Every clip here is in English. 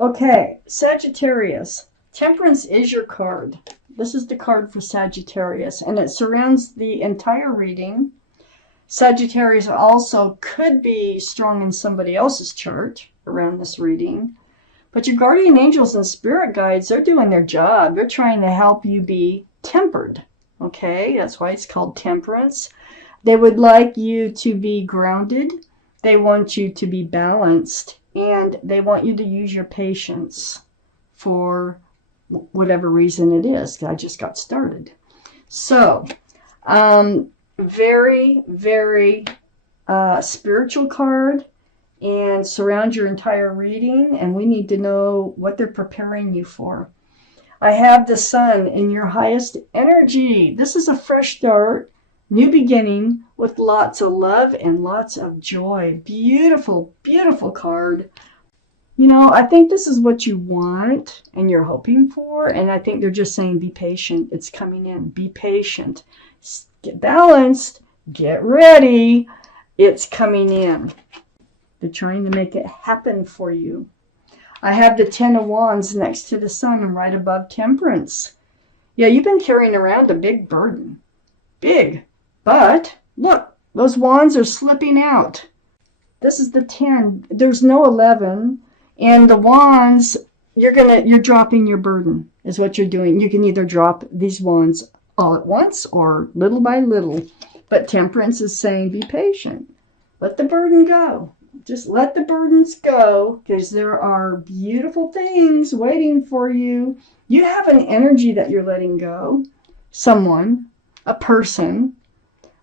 Okay, Sagittarius. Temperance is your card. This is the card for Sagittarius, and it surrounds the entire reading. Sagittarius also could be strong in somebody else's chart around this reading. But your guardian angels and spirit guides, they're doing their job. They're trying to help you be tempered. Okay, that's why it's called temperance. They would like you to be grounded. They want you to be balanced. And they want you to use your patience for whatever reason it is. I just got started. So, very, very spiritual card, and surround your entire reading, and we need to know what they're preparing you for. I have the sun in your highest energy. This is a fresh start, new beginning with lots of love and lots of joy. Beautiful, beautiful card. You know, I think this is what you want and you're hoping for, and I think they're just saying be patient. It's coming in. Be patient. Get balanced. Get ready. It's coming in. They're trying to make it happen for you. I have the Ten of Wands next to the sun and right above Temperance. Yeah, you've been carrying around a big burden. Big. But, look, those wands are slipping out. This is the 10. There's no 11. And the wands, you're dropping your burden, is what you're doing. You can either drop these wands all at once or little by little. But Temperance is saying be patient. Let the burden go. Just let the burdens go, because there are beautiful things waiting for you. You have an energy that you're letting go. Someone, a person,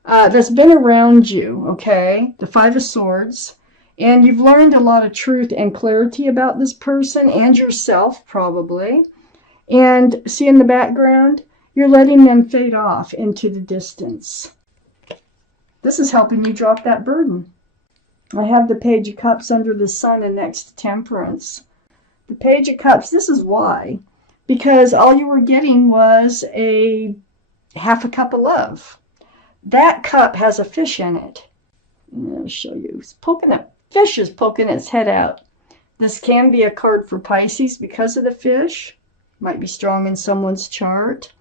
that's been around you, okay? The Five of Swords. And you've learned a lot of truth and clarity about this person and yourself, probably. And see in the background, you're letting them fade off into the distance. This is helping you drop that burden. I have the Page of Cups under the sun and next to Temperance. The Page of Cups, this is why. Because all you were getting was a half a cup of love. That cup has a fish in it. I'll show you. Fish is poking its head out. This can be a card for Pisces because of the fish. Might be strong in someone's chart.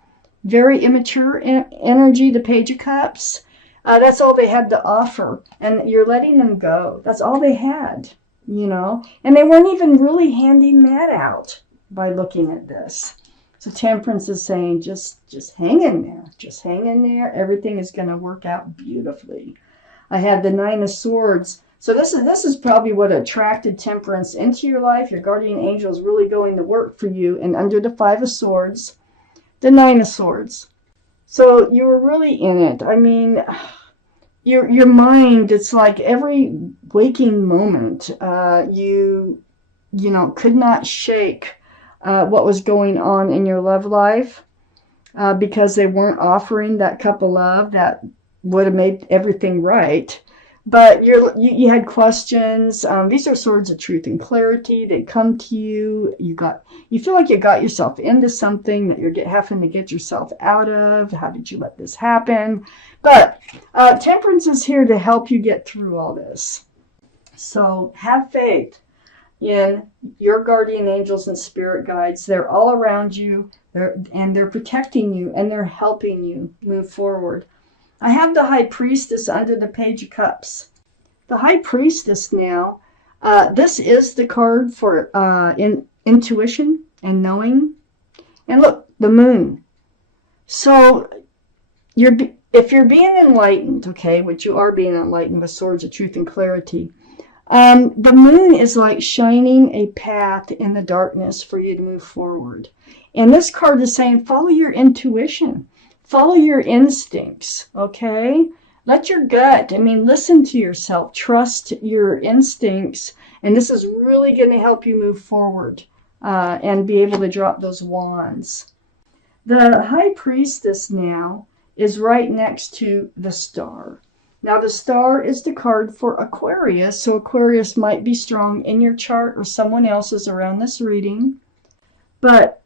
Very immature energy, the Page of Cups. That's all they had to offer, and you're letting them go. That's all they had, you know. And they weren't even really handing that out by looking at this. So Temperance is saying, just hang in there. Just hang in there. Everything is going to work out beautifully. I have the Nine of Swords. So this is probably what attracted Temperance into your life. Your guardian angel is really going to work for you. And under the Five of Swords, the Nine of Swords. So you were really in it. I mean, your mind, it's like every waking moment, you could not shake what was going on in your love life because they weren't offering that cup of love that would have made everything right. But you had questions. These are swords of truth and clarity. They come to you. You feel like you got yourself into something that you're having to get yourself out of. How did you let this happen? But Temperance is here to help you get through all this. So have faith in your guardian angels and spirit guides. They're all around you, and they're protecting you, and they're helping you move forward. I have the High Priestess under the Page of Cups. The High Priestess now, this is the card for intuition and knowing. And look, the Moon. So if you're being enlightened, okay, which you are being enlightened with swords of truth and clarity, the Moon is like shining a path in the darkness for you to move forward. And this card is saying follow your intuition. Follow your instincts, okay? Let your gut, listen to yourself. Trust your instincts. And this is really going to help you move forward and be able to drop those wands. The High Priestess now is right next to the Star. Now, the Star is the card for Aquarius. So Aquarius might be strong in your chart or someone else's around this reading. But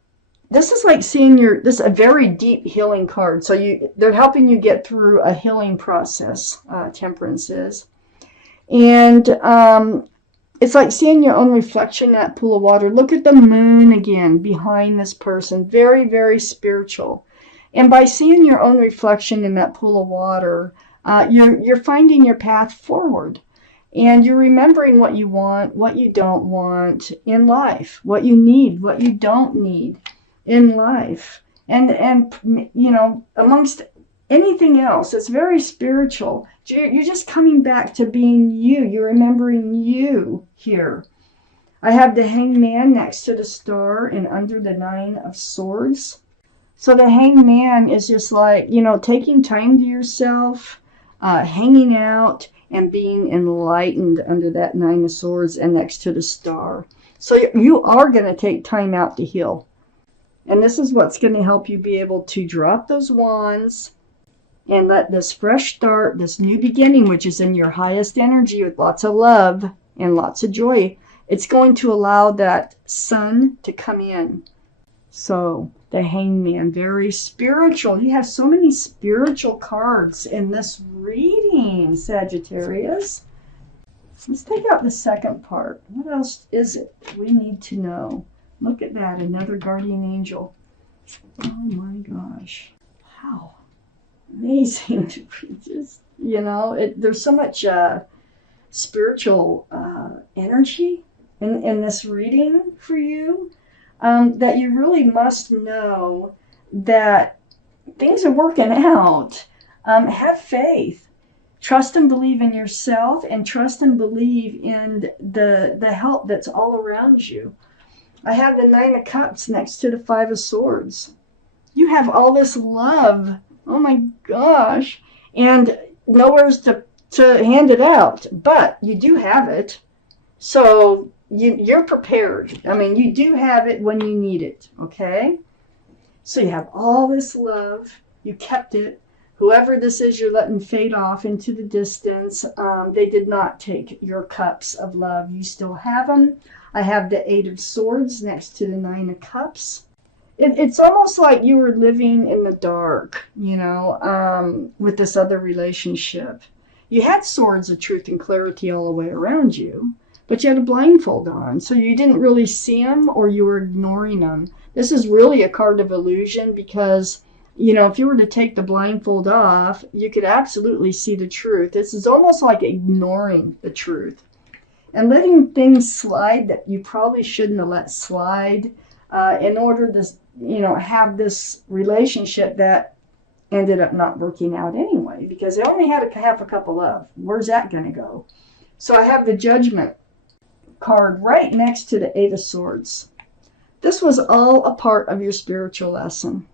this is like seeing this is a very deep healing card. So they're helping you get through a healing process, Temperance is. And it's like seeing your own reflection in that pool of water. Look at the moon again behind this person. Very, very spiritual. And by seeing your own reflection in that pool of water, you're finding your path forward. And you're remembering what you want, what you don't want in life, what you need, what you don't need in life. And you know, amongst anything else, it's very spiritual. You're just coming back to being you. You're remembering you here. I have the Hangman next to the Star and under the Nine of Swords. So the Hangman is just like, you know, taking time to yourself, hanging out, and being enlightened under that Nine of Swords and next to the Star. So you are going to take time out to heal. And this is what's going to help you be able to drop those wands and let this fresh start, this new beginning, which is in your highest energy with lots of love and lots of joy, it's going to allow that sun to come in. So the Hangman, very spiritual. You have so many spiritual cards in this reading, Sagittarius. Let's take out the second part. What else is it we need to know? Look at that, another guardian angel. Oh my gosh. Wow. Amazing. Just, you know, there's so much spiritual energy in this reading for you. That you really must know that things are working out. Have faith. Trust and believe in yourself, and trust and believe in the help that's all around you. I have the Nine of Cups next to the Five of Swords. You have all this love. Oh my gosh. And nowhere's to hand it out. But you do have it. So you're prepared. I mean, you do have it when you need it, okay? So you have all this love. You kept it. Whoever this is you're letting fade off into the distance, they did not take your cups of love. You still have them. I have the Eight of Swords next to the Nine of Cups. It's almost like you were living in the dark, you know, with this other relationship. You had swords of truth and clarity all the way around you. But you had a blindfold on, so you didn't really see them, or you were ignoring them. This is really a card of illusion because, you know, if you were to take the blindfold off, you could absolutely see the truth. This is almost like ignoring the truth and letting things slide that you probably shouldn't have let slide in order to, you know, have this relationship that ended up not working out anyway because they only had half a cup of love. Where's that going to go? So I have the Judgment card right next to the Eight of Swords. This was all a part of your spiritual lesson.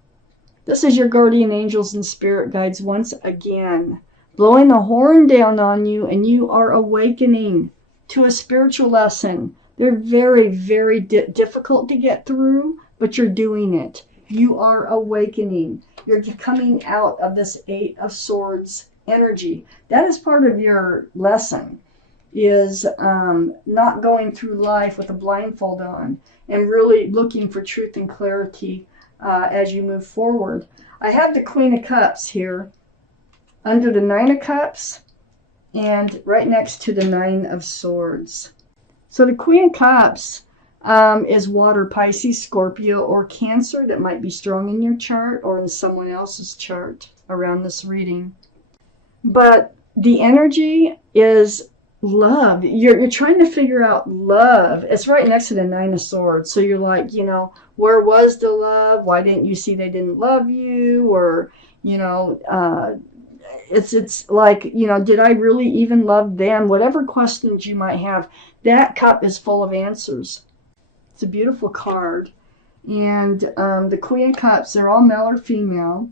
This is your guardian angels and spirit guides once again, blowing the horn down on you, and you are awakening to a spiritual lesson. They're very, very difficult to get through, but you're doing it. You are awakening. You're coming out of this Eight of Swords energy. That is part of your lesson, is not going through life with a blindfold on and really looking for truth and clarity as you move forward. I have the Queen of Cups here under the Nine of Cups and right next to the Nine of Swords. So the Queen of Cups is water, Pisces, Scorpio, or Cancer. That might be strong in your chart or in someone else's chart around this reading. But the energy is love. You're trying to figure out love. It's right next to the Nine of Swords. So you're like, you know, where was the love? Why didn't you see they didn't love you? Or, you know, it's like, you know, did I really even love them? Whatever questions you might have, that cup is full of answers. It's a beautiful card. And the Queen of Cups, they're all male or female.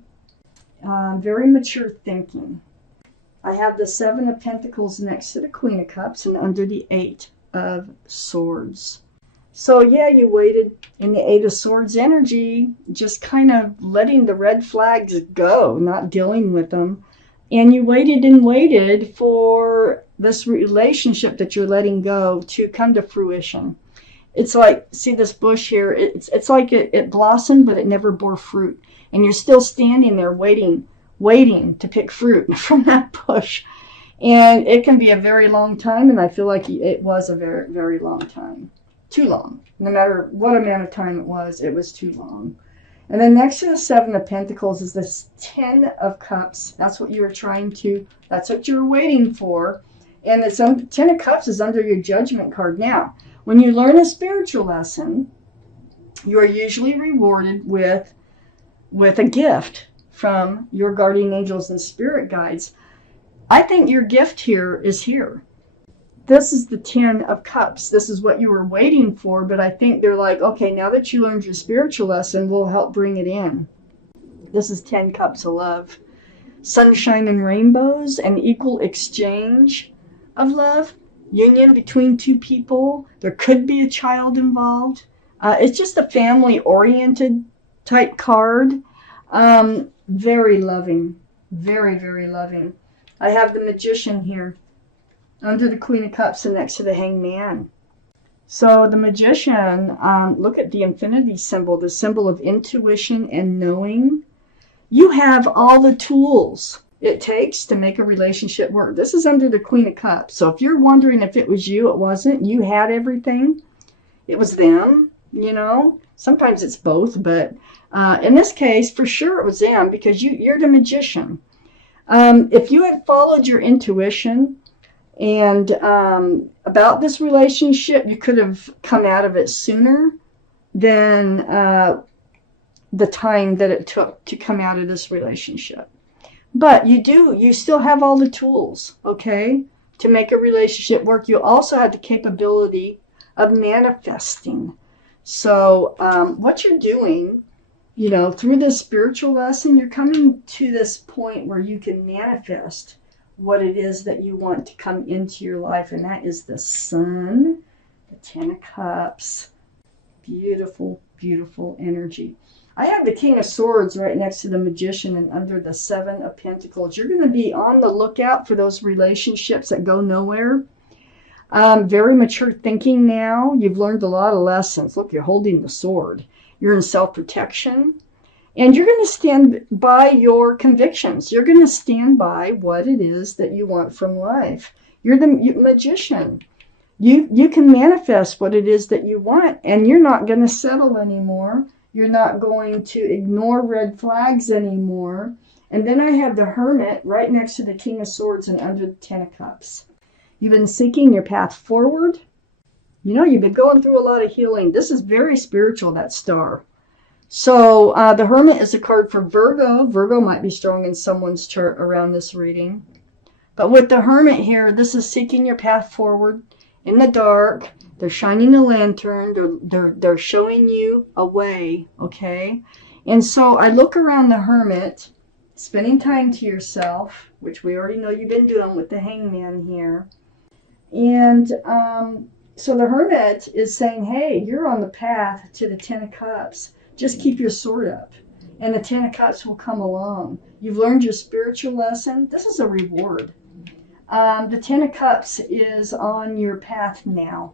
Very mature thinking. I have the Seven of Pentacles next to the Queen of Cups and under the Eight of Swords. So yeah, you waited in the Eight of Swords energy, just kind of letting the red flags go, not dealing with them. And you waited and waited for this relationship that you're letting go to come to fruition. It's like, see this bush here, it's like it blossomed, but it never bore fruit. And you're still standing there waiting to pick fruit from that bush. And it can be a very long time, and I feel like it was a very, very long time. Too long. No matter what amount of time it was too long. And then next to the Seven of Pentacles is this Ten of Cups. That's what that's what you're waiting for. And the Ten of Cups is under your Judgment card. Now, when you learn a spiritual lesson, you are usually rewarded with a gift from your guardian angels and spirit guides. I think your gift here is here. This is the Ten of Cups. This is what you were waiting for, but I think they're like, okay, now that you learned your spiritual lesson, we'll help bring it in. This is 10 cups of love. Sunshine and rainbows, an equal exchange of love, union between two people. There could be a child involved. It's just a family-oriented type card. Very loving. Very, very loving. I have the Magician here under the Queen of Cups and next to the Hangman. So the Magician, look at the infinity symbol, the symbol of intuition and knowing. You have all the tools it takes to make a relationship work. This is under the Queen of Cups. So if you're wondering if it was you, it wasn't. You had everything. It was them, you know. Sometimes it's both, but in this case, for sure it was them because you're the Magician. If you had followed your intuition and about this relationship, you could have come out of it sooner than the time that it took to come out of this relationship. But you still have all the tools, okay, to make a relationship work. You also have the capability of manifesting. So what you're doing, you know, through this spiritual lesson, you're coming to this point where you can manifest what it is that you want to come into your life. And that is the Sun, the Ten of Cups. Beautiful, beautiful energy. I have the King of Swords right next to the Magician and under the Seven of Pentacles. You're going to be on the lookout for those relationships that go nowhere. Very mature thinking now. You've learned a lot of lessons. Look, you're holding the sword. You're in self-protection. And you're going to stand by your convictions. You're going to stand by what it is that you want from life. You're the Magician. You can manifest what it is that you want, and you're not going to settle anymore. You're not going to ignore red flags anymore. And then I have the Hermit right next to the King of Swords and under the Ten of Cups. You've been seeking your path forward. You know, you've been going through a lot of healing. This is very spiritual, that star. So the Hermit is a card for Virgo. Virgo might be strong in someone's chart around this reading. But with the Hermit here, this is seeking your path forward in the dark. They're shining a lantern. They're showing you a way, okay? And so I look around the Hermit, spending time to yourself, which we already know you've been doing with the Hangman here. And so the Hermit is saying, hey, you're on the path to the Ten of Cups. Just keep your sword up, and the Ten of Cups will come along. You've learned your spiritual lesson. This is a reward. The Ten of Cups is on your path now.